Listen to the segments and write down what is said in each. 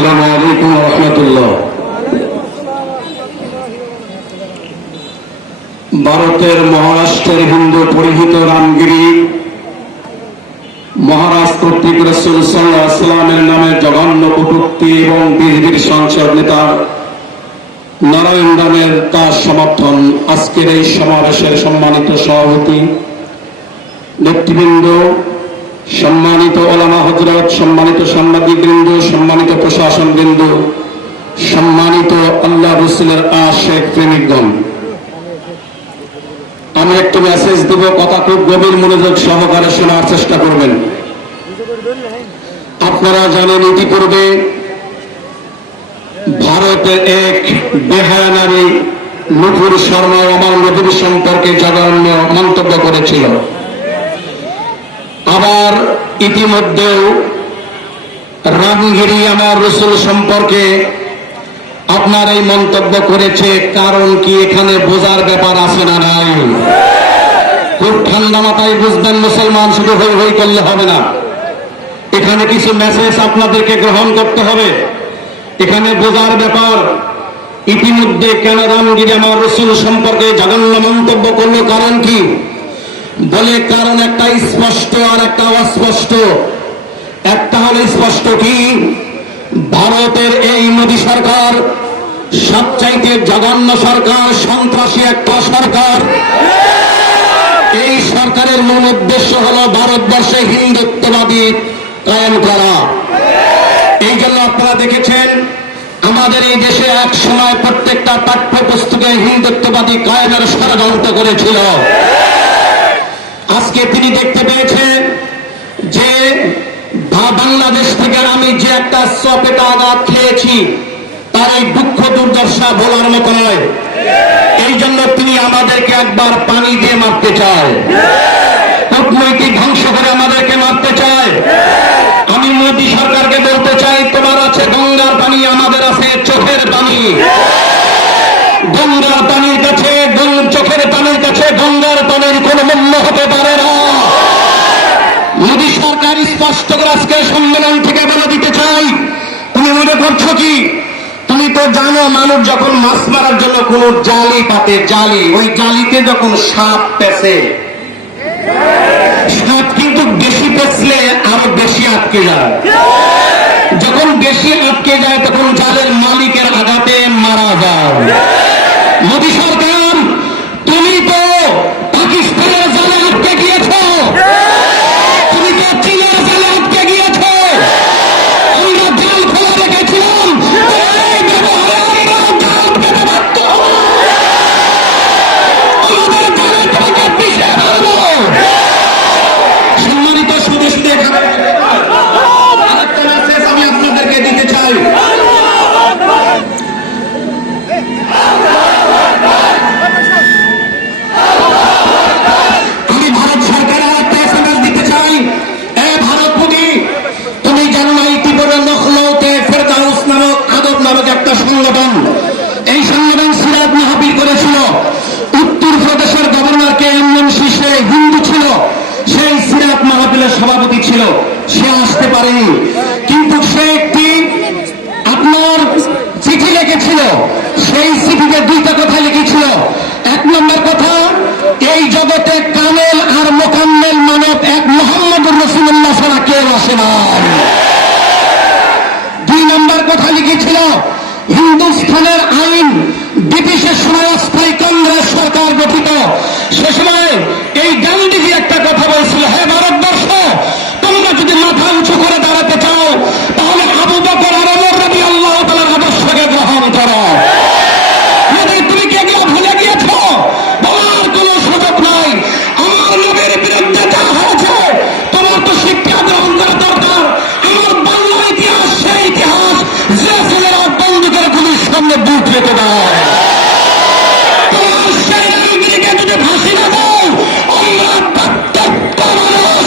আসসালামু আলাইকুম ওয়া রাহমাতুল্লাহ। ভারতের মহারাষ্ট্রের হিন্দু পরিহিত রামগিরি মহারাজ কর্তৃক রাসূল সাল্লাল্লাহু আলাইহি ওয়াসাল্লামের নামে জঘন্য কটূক্তি এবং বিজেপির সংসদ নেতা নারায়ণ রামের তার সমর্থন। আজকের এই সমাবেশের সম্মানিত সভাপতি, নেতৃবৃন্দ, সম্মানিত ওলামা হযরত, সম্মানিত সাংবাদিকবৃন্দ, সম্মানিত প্রশাসনবৃন্দ, সম্মানিত আল্লাহ রাসূলের আশিক প্রেমিকগণ, আমি একটু মেসেজ দেব, কথা খুব গভীর মনোযোগ সহকারে শোনার চেষ্টা করবেন। আপনারা জানেন ইতিপূর্বে ভারতের এক বেহায়া নারী নুপুর শর্মা আমার নবীর সম্পর্কে জঘন্য মন্তব্য করেছিল। আবার ইতিমধ্যেও রামগিরি আমার রাসূল সম্পর্কে আপনার এই মন্তব্য করেছে। কারণ কি, এখানে বোঝার ব্যাপার আছে না নাই? খুব ঠান্ডা মাথায় বুঝবেন মুসলমান, শুধু হই হই করলে হবে না। এখানে কিছু মেসেজ আপনাদেরকে গ্রহণ করতে হবে। এখানে বোঝার ব্যাপার। ইতিমধ্যে কেন রামগিরি আমার রাসূল সম্পর্কে জঘন্য মন্তব্য করলো, কারণ কি বলে? কারণ একটা স্পষ্ট আর একটা অস্পষ্ট। একটা হলো স্পষ্ট, কি ভারতের এই মোদী সরকার সবচাইতে জঘন্য সরকার, সন্ত্রাসী একটা সরকার। এই সরকারের মূল উদ্দেশ্য হলো ভারতবর্ষে হিন্দুত্ববাদী কায়েম করা। এই জন্য আপনারা দেখেছেন আমাদের এই দেশে এক সময় প্রত্যেকটা পাঠ্যপুস্তকে হিন্দুত্ববাদী কায়েমের ষড়যন্ত্র করেছিল। আজকে তিনি দেখতে পেয়েছেন যে বাংলাদেশ থেকে আমি যে একটা চপেটা আঘাত খেয়েছি, তার এই দুঃখ দুর্দশা বলার মতো নয়। এই জন্য তিনি আমাদেরকে একবার পানি দিয়ে মারতে চায়, কূটনৈতিক ধ্বংস করে আমাদেরকে মারতে চায়। আমি মোদী সরকারকে বলতে চাই, তোমার আছে গঙ্গার পানি, আমাদের আছে চোখের পানি। গঙ্গার পানির কাছে, চোখের পানির কাছে গঙ্গার পানির কোনো মূল্য হতে পারে না। মোদী সরকার স্পষ্ট করে আজকে সম্মেলন থেকে বলে দিতে চাই, তুমি মনে করছো কি? তুমি তো জানো মানুষ যখন মাছ মারার জন্য কোন জালি পাতে, জালি, ওই জালিতে যখন সাপ পেঁচে, সাপ কিন্তু বেশি পেঁচলে আরো বেশি আটকে যায়। যখন বেশি আটকে যায় তখন জালের মালিকের আঘাতে মারা যায়। মোদী সরকার, তুমি তো পাকিস্তানের জালে আটকে গিয়েছ, তুমি তো চীনের জালে আটকে গিয়েছ। আমরা জাল খোলা রেখেছিলাম, এই ব্যবহারে আমরা জাল পেতে বাধ্য হব। আমাদের জালে তোমাকে পিষে মারবো। সম্মানিত সুদেশী, এখানে আরেকটা মেসেজ আমি আপনাদেরকে দিতে চাই। আমি ভারত সরকারের আরেকটা এসএমএস দিতে চাই। ভারত মোদী, তুমি জানো না ইতিপূর্বে লখনৌতে ফেরদাউস নামক আদব নামক একটা সংগঠন, এই সংগঠন সিরাত মাহফিল করেছিল। উত্তর প্রদেশের গভর্নর কে এম মুন্সি, সে হিন্দু ছিল, সেই সিরাত মাহফিলের সভাপতি ছিল, সে আসতে পারেনি। কিন্তু সে একটি আপনার চিঠি লিখেছিল। সেই চিঠিতে দুইটা কথা লিখেছিল। এক নম্বর কথা, এই জগতে কামেল আর মোকাম্মেল মানব এক মুহাম্মদুর রাসূলুল্লাহ ছাড়া কেউ আসে না। দুই নম্বর কথা লিখেছিল, হিন্দুস্তানের আইন ব্রিটিশের সময় অস্থায়ী কংগ্রেস সরকার গঠিত, সে সময় এই গান্ধীজি একটা কথা বলছিল, হে ভারতবর্ষ, তোমরা যদি মাথা উঁচু করে দাঁড়াতে চাও তাহলে আবু বকর আর ওমর রাদিয়াল্লাহু তাআলার আদর্শকে গ্রহণ করো। তুমি কি এগুলো ভুলে গিয়েছ? বলার কোনো সুযোগ নাই। আমার নবীর বিরুদ্ধে যা হয়েছে তোমার তো শিক্ষা গ্রহণ করা দরকার। আমার বাংলার ইতিহাস সেই ইতিহাস যে ছেলেরা বন্দুকের গুলির সামনে বুট রেখে দেয়। তোমার সেই রামগিরিকে যদি ফাঁসি না দাও, আমরা প্রত্যেকটা মানুষ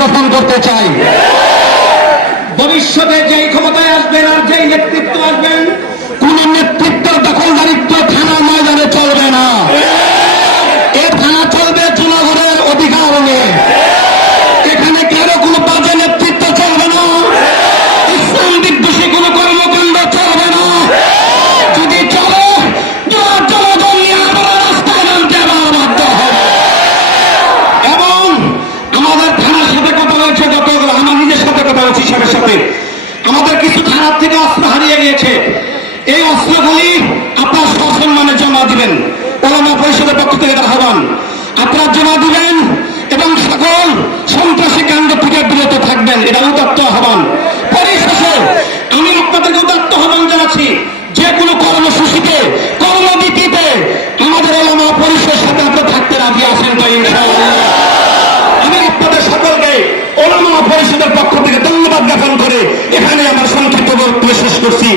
গঠন করতে চাই। ভবিষ্যতে যেই ক্ষমতায় আসবেন আর যেই নেতৃত্ব আসবেন, কোন নেতৃত্বের দখলদারিত্ব থানা ময়দানে চলবে না। এ থানা চলবে জনগণের অধিকার নিয়ে। এখানে কারো কোনো বাজে নেতৃত্ব চলবে না। ইসলাম বিদ্বেষী কোনো কর্মকাণ্ড চলবে না। যদি চলে জনগণ নিয়ে আমরা রাস্তায় নামতে আবার বাধ্য হবে। এবং আমাদের থানার সাথে কথা হয়েছে, যতগুলো আমার নিজের সাথে কথা হচ্ছে সবার সাথে, আমাদের কিছু থানার থেকে অস্ত্র হারিয়ে গিয়েছে। এই অস্ত্রগুলি আপনার সসম্মানে জমা দিবেন। ওলামা পরিষদের পক্ষ থেকে আহ্বান, আপনারা জমা দিবেন এবং সকল সন্ত্রাসী কাণ্ড থেকে বিরত থাকবেন। এটা উদাত্ত আহ্বান। পরিশেষে আমি আপনাদেরকে উদাত্ত আহ্বান জানাচ্ছি, যে কোনো কর্মসূচিতে কর্মনীতিতে আমাদের ওলামা পরিষদের সাথে আপনারা থাকতে রাজি আছেন তো ইনশাআল্লাহ। আমি আপনাদের সকলকে ওলামা পরিষদের পক্ষ থেকে ধন্যবাদ জ্ঞাপন করে এখানে আমার সংক্ষিপ্ত বক্তব্য শেষ করছি।